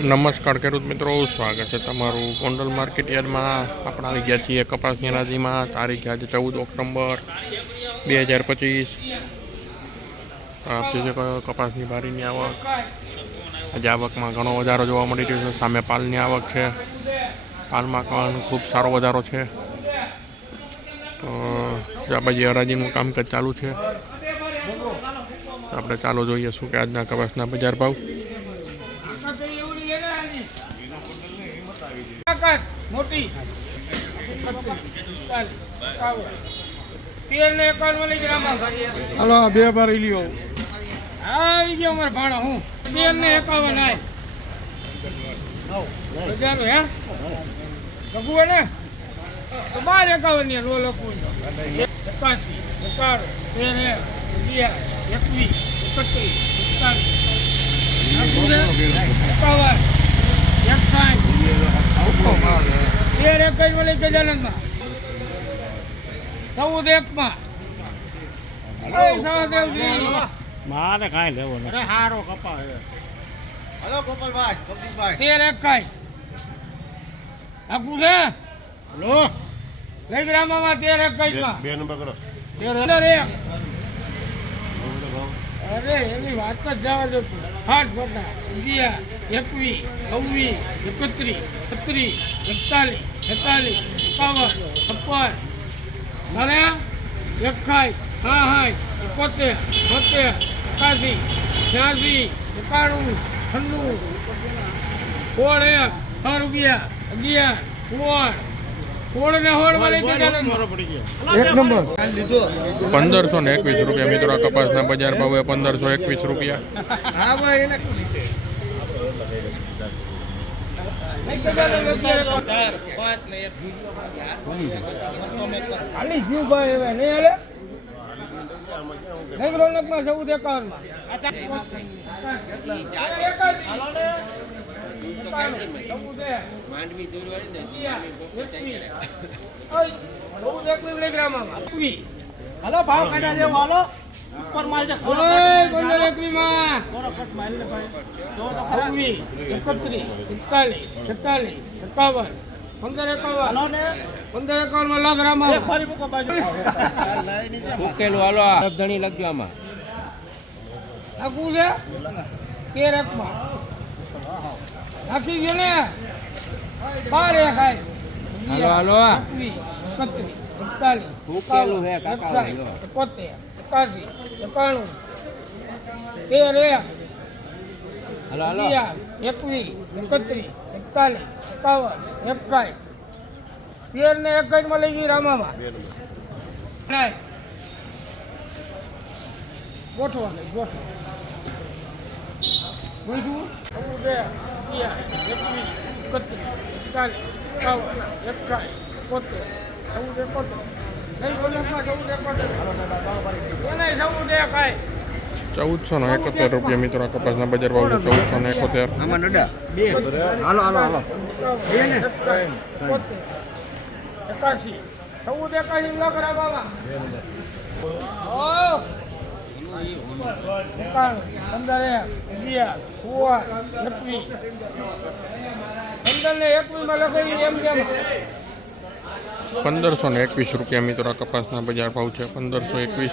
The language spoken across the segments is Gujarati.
નમસ્કાર ખેડૂત મિત્રો, સ્વાગત છે તમારું ગોંડલ માર્કેટ યાર્ડમાં. આપણે આવી ગયા છીએ કપાસની હરાજીમાં. તારીખ આજે 14 ઓક્ટોબર 2025. આપતી છે કપાસની ભારીની આવક. આજે આવકમાં ઘણો વધારો જોવા મળી રહ્યો છે. સામે પાલની આવક છે. પાલમાં પણ ખૂબ સારો વધારો છે. તો આ બાજુ હરાજીનું કામકાજ ચાલુ છે. આપણે ચાલો જોઈએ શું કે આજના કપાસના બજાર ભાવ. મોટી તેલ ને એકાવન મળી ગ્રામ હલો બે બારી લ્યો આવી ગયો અમારે ભાણો હું તેલ ને 51 આય બજાર હે લખું ને તો 12 51 ની રો લખું 81 51 21 મારે કાંઈ લેવો નથી. હારો કપા હે. હલો ગોપાલભાઈ, કપૂરભાઈ 13 આકુ છે હલો લઈ ગ્રામમાં 13 માં બે નંબર કરો. 13 અરે એની વાત જ જવા દો. 8 ફોટા 21 21 31 36 41 41 52 અને 61 62 71 72 81 86 91 92 6 રૂપિયા 11 કોણ ને હોળ વાળી દીધા એક નંબર 1521 રૂપિયા મિત્રો. કપાસના બજાર ભાવે 1521 રૂપિયા. હા ભાઈ એને ખાલી જીવ ભાઈ હવે નહીં હાલે નહીં રોનકમાં 14 હલો ભાવ કાઢ્યા જેવો હાલો ઉપર માલ છે. 15 એકવી માં કોરકટ માલ ને ભાઈ જો તો 31 41 41 51 15 હાલો ને 51 માં લાખ રામા એક ફરી મૂકો બાજુ. ઉકેલું હાલો આ ધણી લખજો આમાં આખું છે 13 માં નાખી ગયો ને 12 ખાય હાલો 31 41 ઉકેલું હે કાકા 71 81 91 13 હાલો 21 31 41 51 તેર ને 61 માં લઈ ગઈ રામામાં ગોઠવા ગોઠવું 1471 રૂપિયા મિત્રો. કપાસના બજાર ભાવ છે 1471. આમાં નડા હાલો હાલો હાલો 81 લાખ રામામાં 1521 રૂપિયા મિત્રો. કપાસના બજાર ભાવ છે 1521.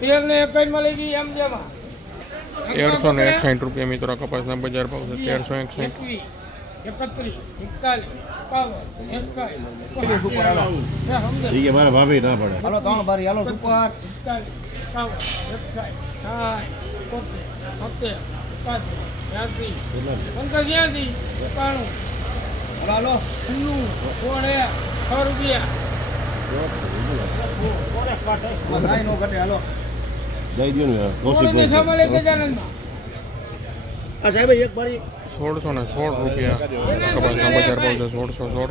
12 ને 21 માં લઈ ગઈ એમ જેમાં 1361 રૂપિયા મિત્રો. કપાસના બજાર ભાવ છે 1361. ઠીક મારા ભાભી ના પડે. હાલો ત્રણ બારી હાલો સુપર હાલો 6 રૂપિયા નો ઘટે હાલો દઈ દો ને આ સાહેબ એક બારી 1616 રૂપિયા. કપાસના બજાર ભાવ છે 1616.